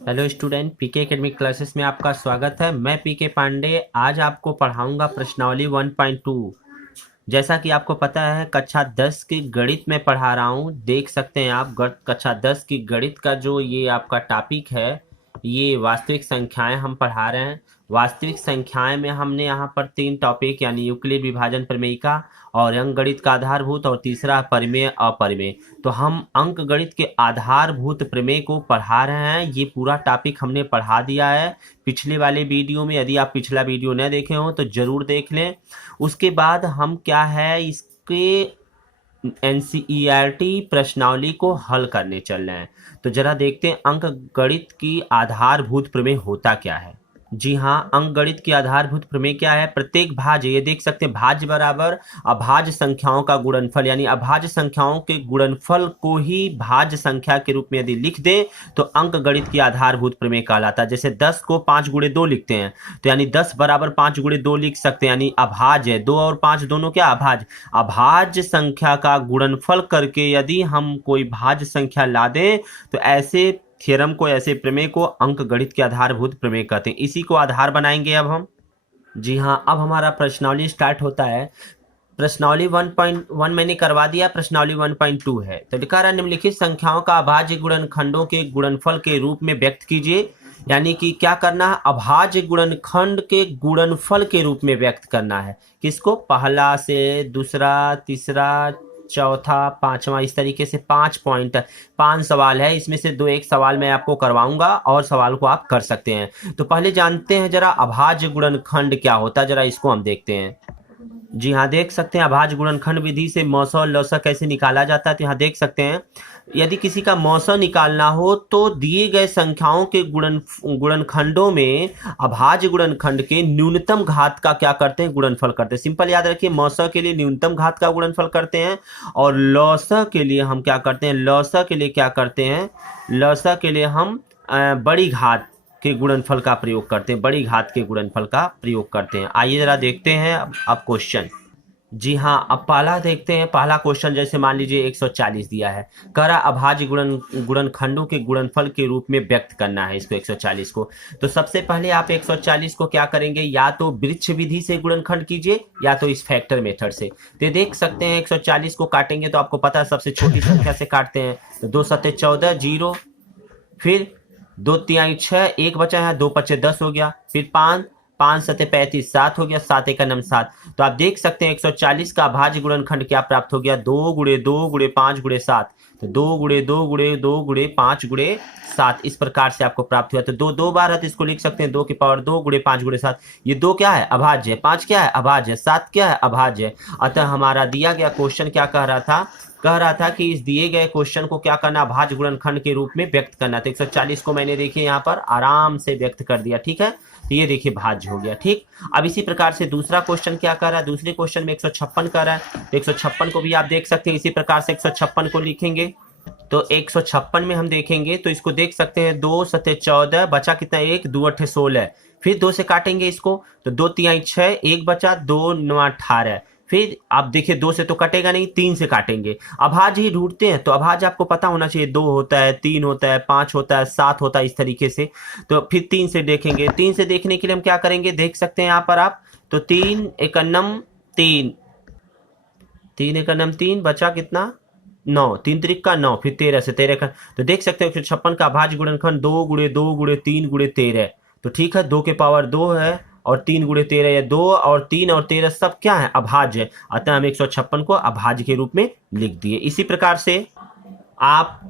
Hello student, पीके academic classes में आपका स्वागत है। मैं पीके पांडे आज आपको पढ़ाऊंगा प्रश्नावली 1.2। जैसा कि आपको पता है कक्षा 10 की गणित में पढ़ा रहा हूं। देख सकते हैं आप कक्षा 10 की गणित का जो ये आपका टॉपिक है, ये वास्तविक संख्याएं हम पढ़ा रहे हैं। वास्तविक संख्याएं में हमने यहाँ पर 3 टॉपिक यानी यूक्लिड विभाजन प्रमेयिका और अंकगणित का आधारभूत और तीसरा परिमेय अपरिमेय। तो हम अंक गणित के आधारभूत प्रमेय को पढ़ा रहे हैं। ये पूरा टॉपिक हमने पढ़ा दिया है पिछले वाले वीडियो में। यदि आप पिछला वीडियो न देखे हो तो जरूर देख लें। उसके बाद हम क्या है इसके एनसीईआरटी प्रश्नावली को हल करने चल रहे हैं। तो जरा देखते हैं अंक गणित की आधारभूत प्रमेय होता क्या है। जी हाँ, अंकगणित की आधारभूत प्रमेय क्या है? प्रत्येक भाज्य, ये देख सकते हैं, भाज्य बराबर अभाज्य संख्याओं का गुणनफल, यानी अभाज्य संख्याओं के गुणनफल को ही भाज्य संख्या के रूप में यदि लिख दे तो अंकगणित की आधारभूत प्रमेय कहलाता है। जैसे 10 को 5 गुणे 2 लिखते हैं तो यानी 10 बराबर 5 गुणे 2 लिख सकते हैं, यानी अभाज्य है। 2 और 5 दोनों क्या? अभाज्य। अभाज्य संख्या का गुणनफल करके यदि हम कोई भाज्य संख्या ला दें तो ऐसे थ्योरम को, ऐसे प्रमेय को अंकगणित के आधारभूत प्रमेय कहते हैं। इसी को आधार बनाएंगे अब हम। जी हाँ, अब हमारा प्रश्नावली स्टार्ट होता है। प्रश्नावली 1.1 मैंने करवा दिया, प्रश्नावली 1.2 है। तो लिखा रहा निम्नलिखित संख्याओं का अभाज्य गुणनखंडों के गुणनफल के रूप में व्यक्त कीजिए। यानी कि क्या करना है? अभाज्य गुणनखंड के गुणनफल के रूप में व्यक्त करना है। किसको? पहला से दूसरा, तीसरा, चौथा, पांचवा, इस तरीके से 5 सवाल है। इसमें से 1 सवाल मैं आपको करवाऊंगा और सवाल को आप कर सकते हैं। तो पहले जानते हैं जरा अभाज्य गुणनखंड क्या होता है, जरा इसको हम देखते हैं। जी हाँ, देख सकते हैं अभाज्य गुणनखंड विधि से मौसा और लौसा कैसे निकाला जाता है। तो यहाँ देख सकते हैं यदि किसी का मौसा निकालना हो तो दिए गए संख्याओं के गुणनखंडों में अभाज्य गुणनखंड के न्यूनतम घात का क्या करते हैं? गुणनफल करते हैं। सिंपल याद रखिए, मौसा के लिए न्यूनतम घात का गुणनफल करते हैं और लौसा के लिए हम क्या करते हैं? लौसा के लिए क्या करते हैं? लौसा के लिए हम बड़ी घात के गुणनफल का प्रयोग करते हैं, बड़ी घात के गुणनफल का प्रयोग करते हैं। आइए जरा देखते हैं अब क्वेश्चन। जी हाँ, अब पहला देखते हैं। पहला क्वेश्चन जैसे मान लीजिए 140 दिया है, कह रहा अभाज्य गुणनखंडों के गुणनफल के रूप में व्यक्त करना है इसको 140 को। तो सबसे पहले आप 140 को क्या करेंगे? या तो वृक्ष विधि से गुणनखंड कीजिए या तो इस फैक्टर मेथड से। तो देख सकते हैं 140 को काटेंगे तो आपको पता है सबसे छोटी संख्या से काटते हैं। तो 2 सत्ते 14, 0, फिर 2 तिहाई 6, 1 बचा है, 2 पचे 10 हो गया, फिर 5, 5 सत्ते 35, 7 हो गया, 7 एक नम 7। तो आप देख सकते हैं 140 का अभाज्य गुणनखंड क्या प्राप्त हो गया? 2 गुणे 2 गुणे 5 गुणे 7। तो 2 गुणे 2 गुणे 2 गुणे 5 गुणे 7 इस प्रकार से आपको प्राप्त हुआ। तो 2 दो बार है तो इसको लिख सकते हैं 2 की पावर 2 गुणे 5 गुणे 7। ये 2 क्या है? अभाज्य है। 5 क्या है? अभाज्य है। 7 क्या है? अभाज्य है। अतः हमारा दिया गया क्वेश्चन क्या कह रहा था? कह रहा था कि इस दिए गए क्वेश्चन को क्या करना? अभाज्य गुणनखंड के रूप में व्यक्त करना। तो 140 को मैंने देखिए यहाँ पर आराम से व्यक्त कर दिया। ठीक है, तो ये देखिए भाज्य हो गया। ठीक, अब इसी प्रकार से दूसरा क्वेश्चन क्या कर रहा है? दूसरे क्वेश्चन में 156 कर रहा है। तो 156 को भी आप देख सकते हैं इसी प्रकार से 156 को लिखेंगे। तो 156 में हम देखेंगे तो इसको देख सकते हैं 2 सत्ते 14, बचा कितना? 1, 2 अट्ठे 16, फिर 2 से काटेंगे इसको तो 2 तिहाई 6, 1 बचा, 2 9 18, फिर आप देखिए 2 से तो कटेगा नहीं, 3 से काटेंगे। अभाज्य ही ढूंढते हैं तो अभाज्य आपको पता होना चाहिए, 2 होता है, 3 होता है, 5 होता है, 7 होता है, इस तरीके से। तो फिर 3 से देखेंगे। 3 से देखने के लिए हम क्या करेंगे? देख सकते हैं यहाँ पर आप, तो 3 एकन्नम 3, 3 एकन्नम 3, बचा कितना? 9, 3 त्रिक का 9, फिर 13 से 13 का। तो देख सकते हो 156 का अभाज्य गुणनखंड 2 गुणे 2 गुणे 3 गुणे 13। तो ठीक है, 2 के पावर 2 है और 3 गुणे 13 या 2 और 3 और 13 सब क्या है? अभाज्य है। अतः हम 156 को अभाज्य के रूप में लिख दिए। इसी प्रकार से आप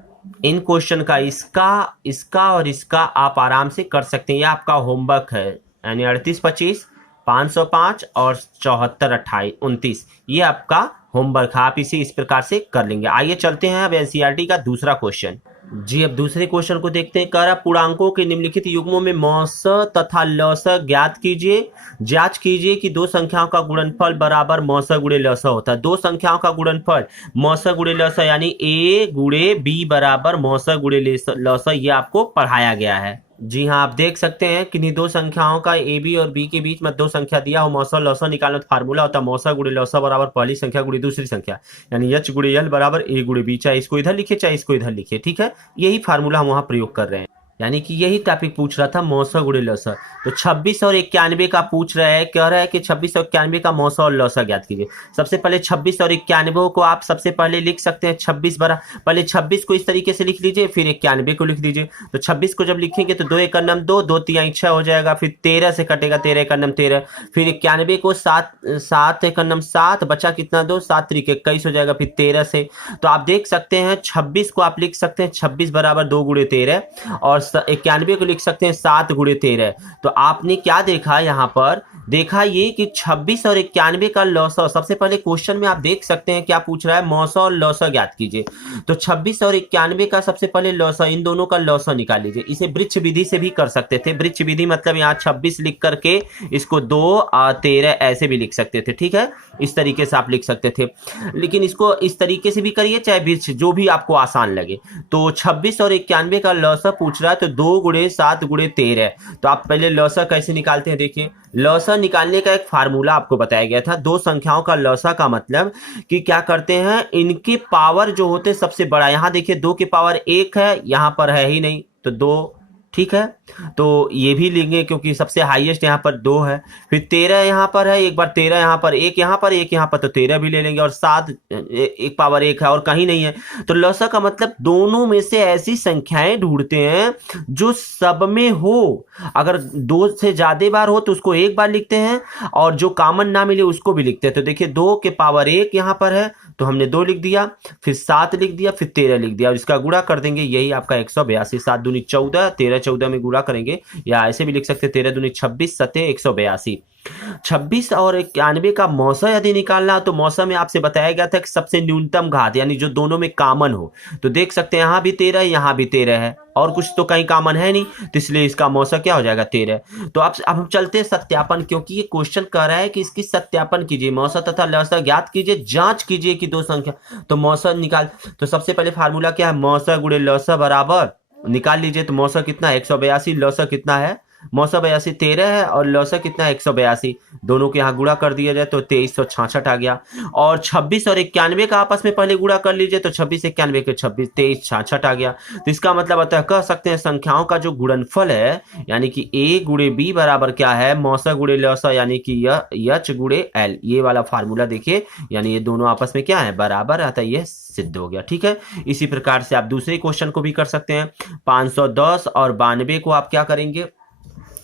इन क्वेश्चन का इसका और इसका आप आराम से कर सकते हैं। ये आपका होमवर्क है, यानी 38 25, 505 और 74 28 29, ये आपका होमवर्क है। आप इसे इस प्रकार से कर लेंगे। आइए चलते हैं अब एनसीईआरटी का दूसरा क्वेश्चन। जी, अब दूसरे क्वेश्चन को देखते हैं। कह रहा पूर्णांकों के निम्नलिखित युग्मों में मौस तथा लौस ज्ञात कीजिए। जांच कीजिए कि दो संख्याओं का गुणनफल बराबर मौसा गुणे लौसा होता है। दो संख्याओं का गुणनफल मौसा गुणे लौसा यानी ए गुणे बी बराबर मौसा गुणे लौसा, ये आपको पढ़ाया गया है। जी हाँ, आप देख सकते हैं किन्हीं दो संख्याओं का ए बी और बी के बीच में दो संख्या दिया हो, मौसा लौसा निकालना तो फार्मूला होता है मौसा गुणे लौसा बराबर पहली संख्या गुणे दूसरी संख्या, यानी एच गुणे एल बराबर ए गुणे बी। चाहे इसको इधर लिखे चाहे इसको इधर लिखे, ठीक है, यही फार्मूला हम वहां प्रयोग कर रहे हैं। यानी कि यही टॉपिक पूछ रहा था, मौसा गुणे लौसा। तो 26 और 91 का पूछ रहा है, कह रहा है कि 26 और 91 का मौसा और लौसा ज्ञात कीजिए। सबसे पहले 26 और 91 को आप सबसे पहले लिख सकते हैं 26 बरा, पहले 26 को इस तरीके से लिख लीजिए, फिर 91 को लिख दीजिए। तो 26 को जब लिखेंगे तो 2 एकड़ नम 2, 2 तिहाई 6 हो जाएगा, फिर 13 से कटेगा 13 एकड़ नम 13, फिर 91 को 7 एकड़ नम 7, बचा कितना 2, 7 त्रिक 21 हो जाएगा, फिर 13 से। तो आप देख सकते हैं 26 को आप लिख सकते हैं 26 बराबर 2 गुणे 13, और 91 को लिख सकते हैं 7 गुणे 13। तो आपने क्या देखा यहाँ पर, देखा ये कि 26 और 91 का लौसा, सबसे पहले क्वेश्चन में आप देख सकते हैं क्या पूछ रहा है, मौसा और लौसा ज्ञात कीजिए। तो 26 और 91 का सबसे पहले लौसा, इन दोनों का लौसा निकाल लीजिए। इसे वृक्ष विधि से भी कर सकते थे। वृक्ष विधि मतलब यहाँ 26 लिख करके इसको 2 और 13 ऐसे भी लिख सकते थे, ठीक है, इस तरीके से आप लिख सकते थे। लेकिन इसको इस तरीके से भी करिए, चाहे वृक्ष, जो भी आपको आसान लगे। तो 26 और 91 का लौसा पूछ रहा है, तो 2 गुणे 7 गुणे 13। तो आप पहले लौसा कैसे निकालते हैं, देखिए लौसा निकालने का एक फार्मूला आपको बताया गया था। दो संख्याओं का लौसा का मतलब कि क्या करते हैं, इनके पावर जो होते हैं सबसे बड़ा, यहां देखिए 2 के पावर 1 है, यहां पर है ही नहीं, तो 2, ठीक है, तो ये भी लेंगे क्योंकि सबसे हाईएस्ट यहाँ पर 2 है। फिर 13 यहाँ पर है, एक बार 13 यहाँ पर, एक यहाँ पर, एक यहाँ पर, तो 13 भी ले लेंगे, और 7 एक पावर 1 है और कहीं नहीं है। तो लौसा का मतलब दोनों में से ऐसी संख्याएं ढूंढते हैं जो सब में हो। अगर 2 से ज्यादा बार हो तो उसको एक बार लिखते हैं, और जो कॉमन ना मिले उसको भी लिखते हैं। तो देखिए 2 के पावर 1 यहाँ पर है, तो हमने 2 लिख दिया, फिर 7 लिख दिया, फिर 13 लिख दिया, और इसका गुणा कर देंगे, यही आपका 182। 7 दूनी 14, 13 14 में गुणा करेंगे, या ऐसे भी लिख सकते 13 दूनी 26, सते 182। 26 और 91 का मौसा यदि निकालना, तो मौसा में आपसे बताया गया था कि सबसे न्यूनतम घात, यानी जो दोनों में कॉमन हो। तो देख सकते हैं यहाँ भी 13 है, यहाँ भी 13 है, और कुछ तो कहीं कॉमन है नहीं, तो इसलिए इसका मौसा क्या हो जाएगा, 13। तो अब हम चलते हैं सत्यापन, क्योंकि ये क्वेश्चन कह रहा है कि इसकी सत्यापन कीजिए, मौसा तथा लौसा ज्ञात कीजिए, जांच कीजिए कि दो संख्या। तो मौसा निकाल, तो सबसे पहले फार्मूला क्या है, मौसा गुणे लौसा बराबर, निकाल लीजिए। तो मौसा कितना है 182, लौसा कितना है, मौसा 82 13 है, और लौसा कितना है 182। दोनों के यहाँ गुणा कर दिया जाए तो 2366 आ गया। और 26 और 91 का आपस में पहले गुणा कर लीजिए, तो 26 91 के 26 2366 आ गया। तो इसका मतलब आता है, कह सकते हैं संख्याओं का जो गुणनफल है, यानी कि a गुणे b बराबर क्या है, मौसा गुणे लौसा, यानी कि यह गुणे l। ये वाला फार्मूला देखिए, यानी ये दोनों आपस में क्या है, बराबर आता है, ये सिद्ध हो गया, ठीक है। इसी प्रकार से आप दूसरे क्वेश्चन को भी कर सकते हैं। 510 और 92 को आप क्या करेंगे,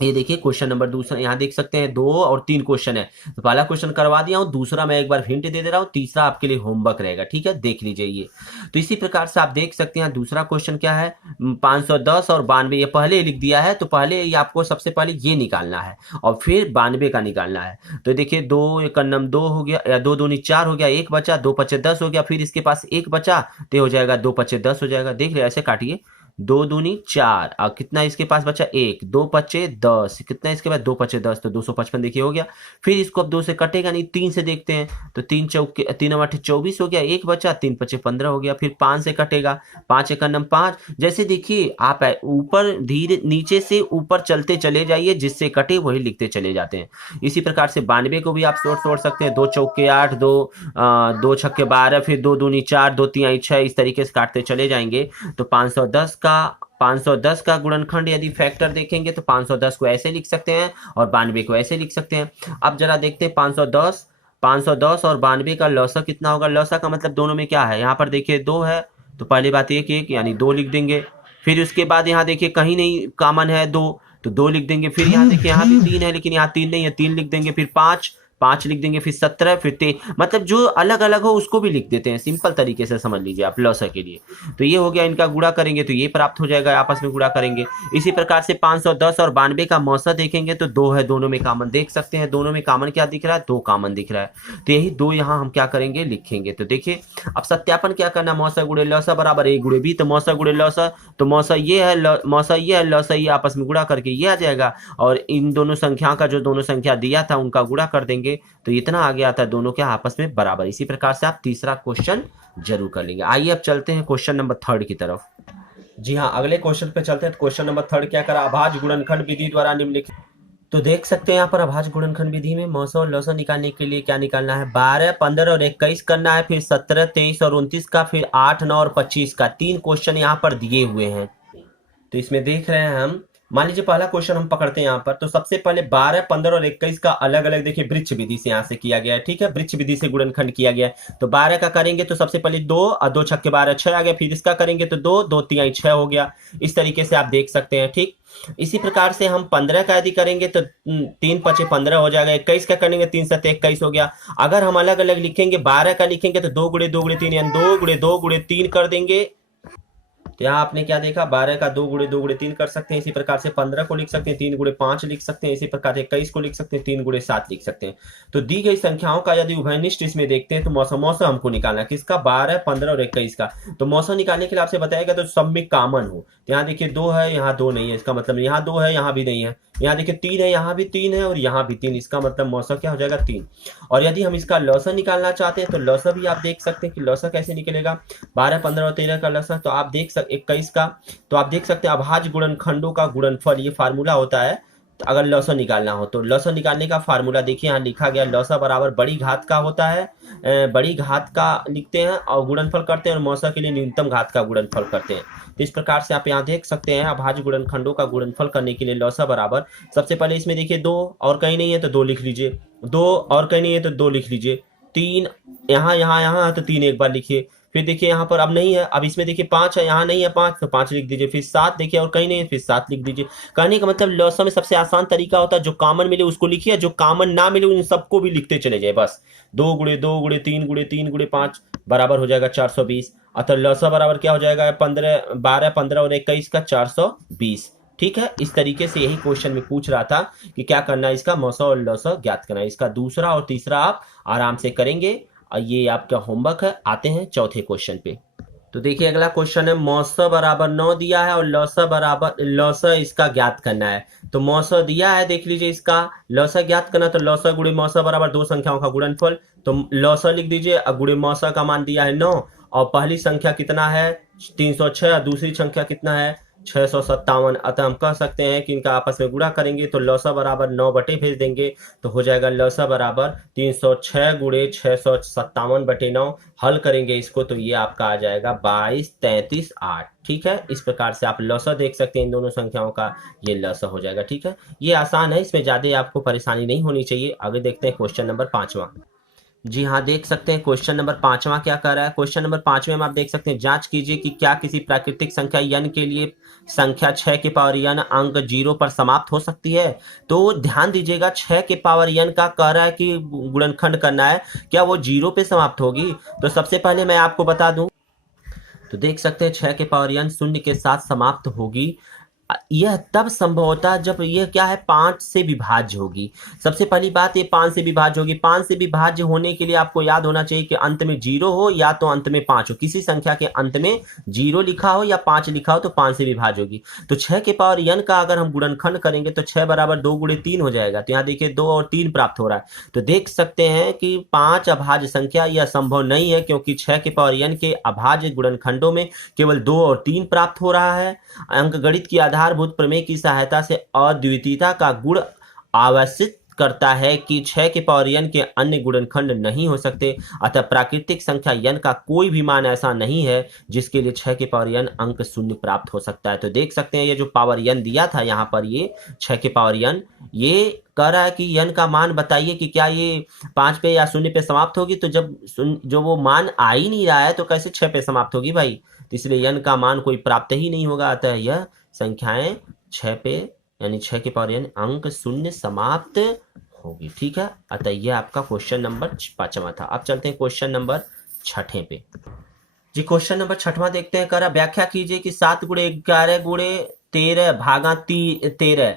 ये देखिए क्वेश्चन नंबर दूसरा, यहाँ देख सकते हैं 2 और 3 क्वेश्चन है। तो पहला क्वेश्चन करवा दिया हूँ, दूसरा मैं एक बार हिंट दे रहा हूँ, तीसरा आपके लिए होमवर्क रहेगा, ठीक है, देख लीजिए ये। तो इसी प्रकार से आप देख सकते हैं दूसरा क्वेश्चन क्या है, 510 और 92, ये पहले लिख दिया है, तो पहले ये आपको सबसे पहले ये निकालना है, और फिर 92 का निकालना है। तो देखिए 2 एकड़ नम 2 हो गया, या 2 दूनी 4 हो गया, 1 बचा, 2 पचे 10 हो गया, फिर इसके पास 1 बचा, तो हो जाएगा 2 पचे 10 हो जाएगा। देख रहे ऐसे काटिए, 2 दूनी 4, और कितना इसके पास बचा 1, 2 पचे 10, कितना इसके बाद 2 पचे 10, तो 255 देखिए हो गया। फिर इसको अब 2 से कटेगा नहीं, 3 से देखते हैं, तो 3 चौके 3 8 24 हो गया, 1 बचा, 3 पचे 15 हो गया। फिर 5 से कटेगा, 5 एकड़ नम 5। जैसे देखिए आप ऊपर धीरे नीचे से ऊपर चलते चले जाइए, जिससे कटे वही लिखते चले जाते हैं। इसी प्रकार से 92 को भी आप सोच सकते हैं, 2 चौके 8, 2 छक्के 12, फिर 2 दूनी 4, 2 तिहाई 6, इस तरीके से काटते चले जाएंगे। तो 510 का गुणनखंड यदि फैक्टर देखेंगे, तो 510 को ऐसे लिख सकते हैं, और 92 को ऐसे लिख सकते हैं। अब जरा देखते हैं 510 और 92 का लौसा कितना होगा। लौसा का मतलब दोनों में क्या है, यहाँ पर देखिए 2 है, तो पहली बात 1 1, यानी 2 लिख देंगे। फिर उसके बाद यहाँ देखिए कहीं नहीं कॉमन है 2, तो 2 लिख देंगे। फिर यहाँ देखिए यहाँ भी 3 है, लेकिन यहाँ 3 नहीं है, 3 लिख देंगे। फिर 5 लिख देंगे, फिर 17, फिर 23, मतलब जो अलग अलग हो उसको भी लिख देते हैं, सिंपल तरीके से समझ लीजिए आप लौसा के लिए। तो ये हो गया, इनका गुणा करेंगे तो ये प्राप्त हो जाएगा, आपस में गुणा करेंगे। इसी प्रकार से 510 और 92 का मौसा देखेंगे तो 2 है, दोनों में कॉमन देख सकते हैं, दोनों में कॉमन क्या दिख रहा है, 2 कॉमन दिख रहा है। तो यही 2 यहाँ हम क्या करेंगे, लिखेंगे। तो देखिए अब सत्यापन क्या करना, मौसा गुणे लौसा बराबर a गुणे b। तो मौसा गुणे लौसा, तो मौसा ये है, मौसा ये है, लौसा ये, आपस में गुणा करके ये आ जाएगा, और इन दोनों संख्या का जो दोनों संख्या दिया था उनका गुणा कर देंगे, तो इतना आ गया था, दोनों के आपस में बराबर। इसी प्रकार से आप तीसरा क्वेश्चन जरूर कर लेंगे। आइए अब चलते हैं क्वेश्चन नंबर 3 की तरफ। जी हाँ, अगले क्वेश्चन पे चलते हैं। क्वेश्चन नंबर 3 क्या करा, अभाज्य गुणनखंड विधि द्वारा निम्नलिखित। तो देख सकते हैं यहाँ पर अभाज्य गुणनखंड विधि में मौसा और लौसा निकालने के लिए क्या निकालना है, 12 15 और 21 करना है, फिर 17 23 और 29 का, फिर 8 9 और 25 का। 3 क्वेश्चन यहाँ पर दिए हुए हैं। तो इसमें देख रहे हैं हम, मान लीजिए पहला क्वेश्चन हम पकड़ते हैं यहाँ पर। तो सबसे पहले 12, 15 और 21 का अलग अलग देखिए वृक्ष विधि से यहाँ से किया गया है, ठीक है, वृक्ष विधि से गुणनखंड किया गया है। तो 12 का करेंगे तो सबसे पहले 2 और 2 छक्के 12, 6 आ गया। फिर इसका करेंगे तो 2, 2 तिहाई 6 हो गया। इस तरीके से आप देख सकते हैं, ठीक। इसी प्रकार से हम 15 का यदि करेंगे तो 3 पचे 15 हो जाएगा। 21 का करेंगे 3 7 21 हो गया। अगर हम अलग अलग लिखेंगे, 12 का लिखेंगे तो 2 गुणे 2 गुणे 3 यानी 2 गुणे 2 गुणे 3 कर देंगे। तो यहाँ आपने क्या देखा, 12 का 2 गुणे 2 गुणे 3 कर सकते हैं। इसी प्रकार से 15 को लिख सकते हैं, 3 गुणे 5 लिख सकते हैं। इसी प्रकार से 21 को लिख सकते हैं, 3 गुणे 7 लिख सकते हैं। तो दी गई संख्याओं का यदि उभयनिष्ठ इसमें देखते हैं तो मौसम हमको निकालना है, किसका, 12, 15 और 21 का। तो मौसम निकालने के लिए आपसे बताएगा तो सब में कॉमन हो। तो यहाँ देखिए 2 है, यहाँ 2 नहीं है, इसका मतलब यहाँ 2 है, यहाँ भी नहीं है। यहाँ देखिए 3 है, यहाँ भी 3 है और यहाँ भी 3, इसका मतलब मौसम क्या हो जाएगा, 3। और यदि हम इसका लौसा निकालना चाहते हैं तो लौसा भी आप देख सकते हैं कि लौसा कैसे निकलेगा। 12, 15 और 13 का लौसा तो आप देख सकते, 21 का तो आप देख सकते हैं अभाज्य गुणनखंडों का गुणनफल, ये फार्मूला होता है। तो अगर लौसा निकालना हो तो लौसा निकालने का फार्मूला देखिए यहाँ लिखा गया, लौसा बराबर बड़ी घात का होता है, बड़ी घात का लिखते हैं और गुणनफल करते हैं, और मौसा के लिए न्यूनतम घात का गुणनफल करते हैं। तो इस प्रकार से आप यहाँ देख सकते हैं अभाज्य गुणनखंडों का गुणनफल करने के लिए लौसा बराबर, सबसे पहले इसमें देखिए 2 और कहीं नहीं है तो 2 लिख लीजिए, 2 और कहीं नहीं है तो 2 लिख लीजिए, 3 यहाँ यहाँ यहाँ तो 3 एक बार लिखिए। फिर देखिए यहाँ पर अब नहीं है, अब इसमें देखिए 5 है, यहाँ नहीं है 5 तो 5 लिख दीजिए। फिर 7 देखिए और कहीं नहीं है, फिर 7 लिख दीजिए। कहने का मतलब लौसा में सबसे आसान तरीका होता है जो कॉमन मिले उसको लिखिए, जो कॉमन ना मिले उन सबको भी लिखते चले जाए बस। 2 गुणे 2 गुणे 3 गुणे 3 गुणे 5 बराबर हो जाएगा 420। अतः लौसा बराबर क्या हो जाएगा, 12, 15 और 21 का 420। ठीक है, इस तरीके से यही क्वेश्चन में पूछ रहा था कि क्या करना है, इसका मौसा और लौसा ज्ञात करना है। इसका दूसरा और तीसरा आप आराम से करेंगे और ये आपका होमवर्क है। आते हैं चौथे क्वेश्चन पे। तो देखिए अगला क्वेश्चन है, मौसा बराबर 9 दिया है और लौसा इसका ज्ञात करना है। तो मौसा दिया है, देख लीजिए, इसका लौसा ज्ञात करना तो लौसा गुणे मौसा बराबर दो संख्याओं का गुणनफल। तो लौसा लिख दीजिए और गुणे मौसा का मान दिया है 9 और पहली संख्या कितना है 306 और दूसरी संख्या कितना है 657। अतः हम कह सकते हैं कि इनका आपस में गुणा करेंगे तो लौसा बराबर 9 बटे भेज देंगे तो हो जाएगा लौसा बराबर 306 गुणे 657 बटे 9। हल करेंगे इसको तो ये आपका आ जाएगा 22, 33, 8। ठीक है, इस प्रकार से आप लौसा देख सकते हैं इन दोनों संख्याओं का, ये लौसा हो जाएगा। ठीक है, ये आसान है, इसमें ज्यादा आपको परेशानी नहीं होनी चाहिए। आगे देखते हैं क्वेश्चन नंबर 5वां। जी हाँ, देख सकते हैं क्वेश्चन नंबर 5वां क्या कर रहा है। क्वेश्चन नंबर 5वें में आप देख सकते हैं, जांच कीजिए कि क्या किसी प्राकृतिक संख्या n के लिए संख्या 6 के पावर n अंक 0 पर समाप्त हो सकती है। तो ध्यान दीजिएगा, 6 के पावर n का कह रहा है कि गुणनखंड करना है, क्या वो 0 पे समाप्त होगी। तो सबसे पहले मैं आपको बता दूं, तो देख सकते हैं 6 के पावर n शून्य के साथ समाप्त होगी। यह तब संभव होता है जब यह क्या है 5 से विभाज्य होगी। सबसे पहली बात, ये 5 से विभाज्य होगी। 5 से विभाज्य होने के लिए आपको याद होना चाहिए कि अंत में 0 हो या तो अंत में 5 हो। किसी संख्या के अंत में 0 लिखा हो या 5 लिखा हो तो 5 से विभाज्य होगी। तो 6 के पावर n का अगर हम गुणनखंड करेंगे तो 6 बराबर 2 गुणे 3 हो जाएगा। तो यहाँ देखिए 2 और 3 प्राप्त हो रहा है। तो देख सकते हैं कि 5 अभाज्य संख्या यह संभव नहीं है, क्योंकि 6 के पावर n के अभाज्य गुणनखंडों में केवल 2 और 3 प्राप्त हो रहा है। अंकगणित की आधारभूत प्रमेय की सहायता से अद्वितीयता का गुण आवश्यक करता है कि 6 के पावर n के अन्य गुणनखंड नहीं हो सकते। अतः प्राकृतिक संख्या n का कोई भी मान ऐसा नहीं है जिसके लिए 6 के पावर n अंक शून्य प्राप्त हो सकता है। तो देख सकते हैं ये जो पावर n दिया था यहाँ पर, ये 6 के पावर n, ये कह रहा है कि n का मान बताइए कि क्या ये 5 पे या शून्य पे समाप्त होगी। तो जो वो मान आ ही नहीं रहा है तो कैसे 6 पे समाप्त होगी भाई। तो इसलिए n का मान कोई प्राप्त ही नहीं होगा। अतः यह संख्याएं 6 पे यानी 6 के पावर n अंक शून्य समाप्त होगी। ठीक है, अतः यह आपका क्वेश्चन नंबर 5वां था। अब चलते हैं क्वेश्चन नंबर 6 पे। जी क्वेश्चन नंबर 6वां देखते हैं, करा व्याख्या कीजिए कि 7 गुणे 11 गुणे 13 भागा 13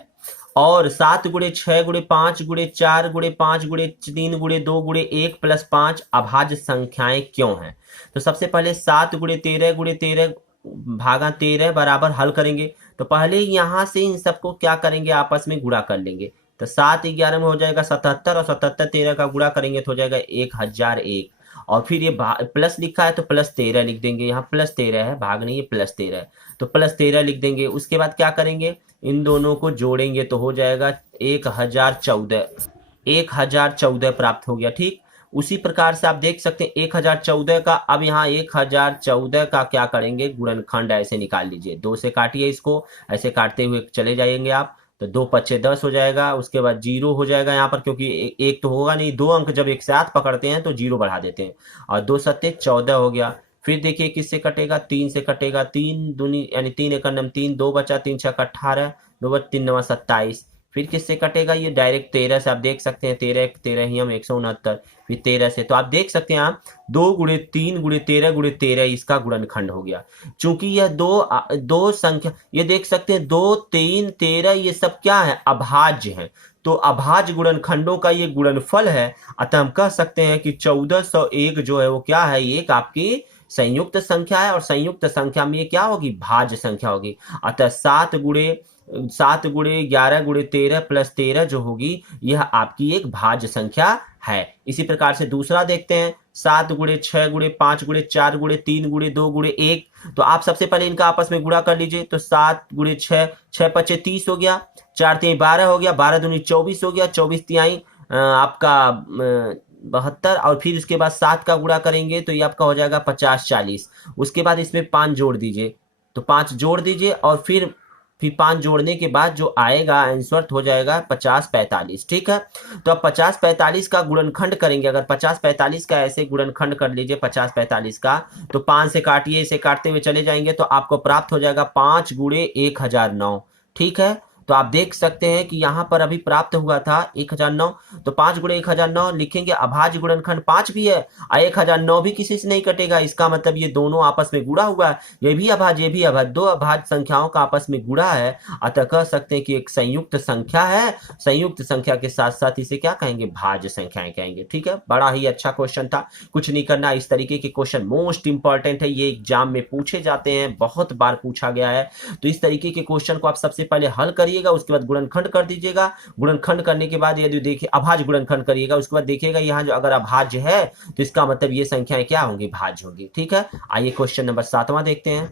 और 7 गुणे 6 गुणे 5 गुणे 4 गुणे 5 गुणे 3 गुणे 2 गुणे 1 प्लस 5 अभाज्य संख्याएं क्यों हैं। तो सबसे पहले 7 गुणे 13 गुणे 13 भागा 13 बराबर हल करेंगे। तो पहले यहां से इन सबको क्या करेंगे, आपस में गुणा कर लेंगे। तो 7 11 में हो जाएगा 77 और 77 13 का गुणा करेंगे तो हो जाएगा 1001। और फिर ये प्लस लिखा है तो प्लस 13 लिख देंगे, यहाँ प्लस 13 है, भाग नहीं है, प्लस 13 है तो प्लस 13 लिख देंगे। उसके बाद क्या करेंगे, इन दोनों को जोड़ेंगे तो हो जाएगा 1014 प्राप्त हो गया। ठीक, उसी प्रकार से आप देख सकते हैं 1014 का, अब यहाँ 1014 का क्या करेंगे, गुणनखंड ऐसे निकाल लीजिए, 2 से काटिए इसको, ऐसे काटते हुए चले जाएंगे आप, तो 2 पच्चे 10 हो जाएगा, उसके बाद 0 हो जाएगा यहाँ पर, क्योंकि एक तो होगा नहीं, 2 अंक जब एक साथ पकड़ते हैं तो 0 बढ़ा देते हैं, और 2 सत्ते 14 हो गया। फिर देखिए किससे कटेगा, 3 से कटेगा, 3 दूनी यानी 3 एकड़ नम 3, 2 बचा, 3 छक्का 18, 2 बच 3 नवा 27। फिर किससे कटेगा, ये डायरेक्ट 13 से, आप देख सकते हैं 13 13 ही हम 169, फिर 13 से, तो आप देख सकते हैं आप 2 गुणे 3 गुणे 13 गुणे 13 इसका गुणनखंड हो गया। चूंकि यह दो संख्या, ये देख सकते हैं 2 3 13 ये सब क्या है, अभाज्य है, तो अभाज्य गुणनखंडों का ये गुणनफल है, अतः हम कह सकते हैं कि 1401 जो है वो क्या है, एक आपकी संयुक्त संख्या है, और संयुक्त संख्या में ये क्या होगी, भाज्य संख्या होगी, अतः 7 गुणे 11 गुणे 13 प्लस 13 जो होगी यह आपकी एक भाज्य संख्या है। इसी प्रकार से दूसरा देखते हैं, 7 गुणे 6 गुणे 5 गुणे 4 गुणे 3 गुणे 2 गुणे 1, तो आप सबसे पहले इनका आपस में गुणा कर लीजिए, तो 7 गुणे 6, 6 पच्चे 30 हो गया, 4 तिहाई 12 हो गया, 12 दूनी 24 हो गया, 24 तिहाई आपका 72, और फिर उसके बाद 7 का गुणा करेंगे तो ये आपका हो जाएगा 50 40, उसके बाद इसमें 5 जोड़ दीजिए, तो 5 जोड़ दीजिए, और फिर 5 जोड़ने के बाद जो आएगा आंसर हो जाएगा 50 45, ठीक है। तो अब 50 45 का गुणनखंड करेंगे, अगर 50 45 का ऐसे गुणनखंड कर लीजिए 50 45 का, तो 5 से काटिए, इसे काटते हुए चले जाएंगे तो आपको प्राप्त हो जाएगा 5 गुणे 1009, ठीक है। तो आप देख सकते हैं कि यहाँ पर अभी प्राप्त हुआ था 1009, तो 5 गुणे 1009 लिखेंगे, अभाज्य गुणनखंड 5 भी है और 1009 भी किसी से नहीं कटेगा, इसका मतलब ये दोनों आपस में गुणा हुआ है, ये भी अभाज्य ये भी अभाज्य, दो अभाज्य संख्याओं का आपस में गुणा है, अतः कह सकते हैं कि एक संयुक्त संख्या है, संयुक्त संख्या के साथ साथ इसे क्या कहेंगे, भाज्य संख्याएं कहेंगे, ठीक है। बड़ा ही अच्छा क्वेश्चन था, कुछ नहीं करना, इस तरीके के क्वेश्चन मोस्ट इंपॉर्टेंट है, ये एग्जाम में पूछे जाते हैं, बहुत बार पूछा गया है, तो इस तरीके के क्वेश्चन को आप सबसे पहले हल करिएगा, उसके बाद गुणनखंड कर दीजिएगा, गुणनखंड करने के बाद यदि देखिए अभाज्य गुणनखंड करिएगा, उसके बाद देखिएगा यहाँ जो अगर अभाज्य है तो इसका मतलब ये संख्याएं क्या होंगी, भाज्य होंगी, ठीक है। आइए क्वेश्चन नंबर 7वां देखते हैं।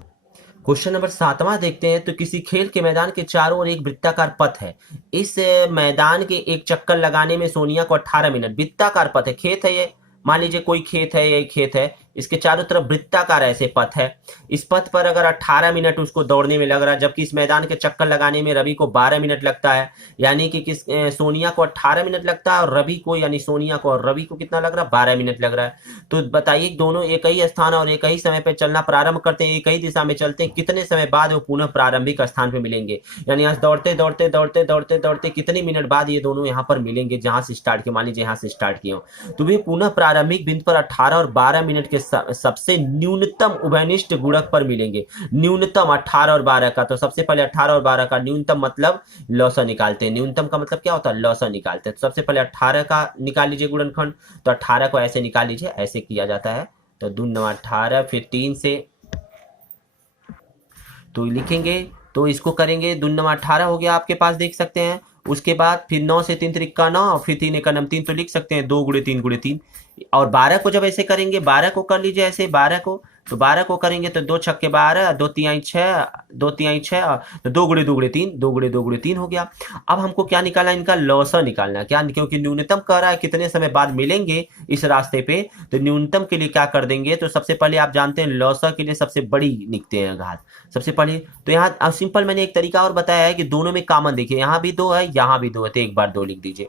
क्वेश्चन नंबर 7वां देखते हैं, तो किसी खेल के मैदान के चारों ओर एक वृत्ताकार पथ है, इस मैदान के एक चक्कर लगाने में सोनिया को 18 मिनट, वृत्ताकार पथ है, खेत है ये, मान लीजिए कोई खेत है, यही खेत है, इसके चारों तरफ वृत्ताकार ऐसे पथ है, इस पथ पर अगर 18 मिनट उसको दौड़ने में लग रहा है, जबकि इस मैदान के चक्कर लगाने में रवि को 12 मिनट लगता है, यानी कि सोनिया को 18 मिनट लगता है और रवि को यानी सोनिया को और रवि को कितना लग रहा है, 12 मिनट लग रहा है। तो बताइए दोनों एक ही स्थान और एक ही समय पर चलना प्रारंभ करते हैं, एक ही दिशा में चलते हैं, कितने समय बाद वो पुनः प्रारंभिक स्थान पर मिलेंगे, यानी यहाँ दौड़ते दौड़ते दौड़ते दौड़ते दौड़ते कितने मिनट बाद ये दोनों यहाँ पर मिलेंगे, जहां से स्टार्ट किया, मान लीजिए यहाँ से स्टार्ट किए हो, तो वे पुनः प्रारंभिक बिंदु पर 18 और 12 मिनट के सबसे न्यूनतम उभयनिष्ठ गुणक पर मिलेंगे, न्यूनतम 18 और 12 का, तो सबसे पहले 18 और 12 का न्यूनतम मतलब लौसा निकालते हैं, न्यूनतम का मतलब क्या होता है, लौसा निकालते हैं, तो सबसे पहले 18 का निकाल लीजिए गुणनखंड, तो 18 को ऐसे निकाल लीजिए, ऐसे किया जाता है, तो 2 9 18, फिर 3 से तो लिखेंगे, तो इसको करेंगे, 2 9 18 हो गया आपके पास, देख सकते हैं, उसके बाद फिर 9 से 3 त्रिका 9, फिर 3 एकम 3, तो लिख सकते हैं 2 गुणे 3 गुणे 3, और 12 को जब ऐसे करेंगे, 12 को कर लीजिए ऐसे, 12 को, तो 12 को करेंगे तो 2 छक्के 12, 2 तिहाई 6, 2 तिहाई 6, तो 2 गुणे 2 गुणे 3, 2 गुणे 2 गुणे 3 हो गया। अब हमको क्या निकालना है, इनका लौसा निकालना है, क्या, क्योंकि न्यूनतम कह रहा है कितने समय बाद मिलेंगे इस रास्ते पे, तो न्यूनतम के लिए क्या कर देंगे, तो सबसे पहले आप जानते हैं लौसा के लिए सबसे बड़ी लिखते हैं घात, सबसे पहले तो यहाँ सिंपल मैंने एक तरीका और बताया है कि दोनों में कॉमन देखिए, यहाँ भी 2 है, यहाँ भी 2 है, तो एक बार 2 लिख दीजिए,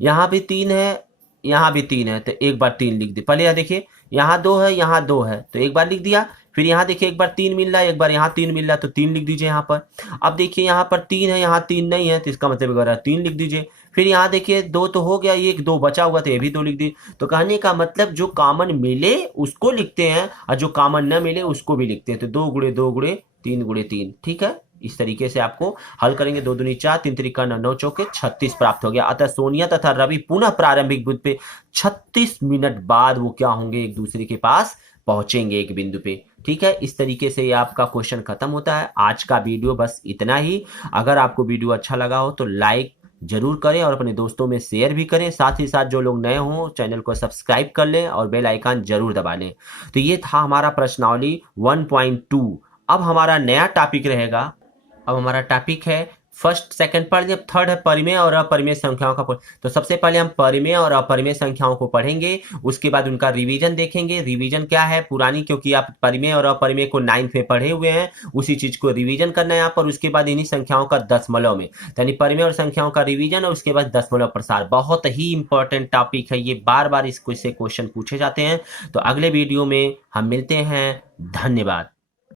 यहाँ भी 3 है, यहाँ भी 3 है, तो एक बार 3 लिख दी, पहले यह देखिए यहाँ 2 है, यहाँ 2 है, तो एक बार लिख दिया, फिर यहाँ देखिए एक बार 3 मिल रहा है, एक बार यहाँ 3 मिल रहा है, तो 3 लिख दीजिए यहाँ पर। अब देखिए यहाँ पर 3 है, यहाँ 3 नहीं है, तो इसका मतलब अगर 3 लिख दीजिए, फिर यहाँ देखिए 2 तो हो गया, एक 2 बचा हुआ था, ये भी 2 लिख दी, तो कहने का मतलब जो कॉमन मिले उसको लिखते हैं और जो कॉमन न मिले उसको भी लिखते हैं, तो 2 गुणे 2 गुणे 3 गुणे 3, ठीक है। इस तरीके से आपको हल करेंगे, 2 दूनी 4, 3 त्रिका 9, 9 चौके 36 प्राप्त हो गया, अतः सोनिया तथा रवि पुनः प्रारंभिक बिंदु पे 36 मिनट बाद वो क्या होंगे, एक दूसरे के पास पहुंचेंगे एक बिंदु पे, ठीक है। इस तरीके से ये आपका क्वेश्चन खत्म होता है। आज का वीडियो बस इतना ही। अगर आपको वीडियो अच्छा लगा हो तो लाइक जरूर करें और अपने दोस्तों में शेयर भी करें, साथ ही साथ जो लोग नए हों चैनल को सब्सक्राइब कर लें और बेल आइकन जरूर दबा लें। तो ये था हमारा प्रश्नावली 1.2। अब हमारा नया टॉपिक रहेगा, अब हमारा टॉपिक है फर्स्ट सेकंड पढ़ लिया, थर्ड है परिमेय और अपरिमेय संख्याओं का तो सबसे पहले हम परिमेय और अपरिमेय संख्याओं को पढ़ेंगे, उसके बाद उनका रिवीजन देखेंगे। रिवीजन क्या है, पुरानी, क्योंकि आप परिमेय और अपरिमेय को 9th में पढ़े हुए हैं, उसी चीज को रिवीजन करना है यहाँ पर। उसके बाद इन्हीं संख्याओं का दशमलव में, यानी परिमेय और संख्याओं का रिवीजन और उसके बाद दशमलव प्रसार। बहुत ही इंपॉर्टेंट टॉपिक है ये, बार बार इससे क्वेश्चन पूछे जाते हैं। तो अगले वीडियो में हम मिलते हैं, धन्यवाद।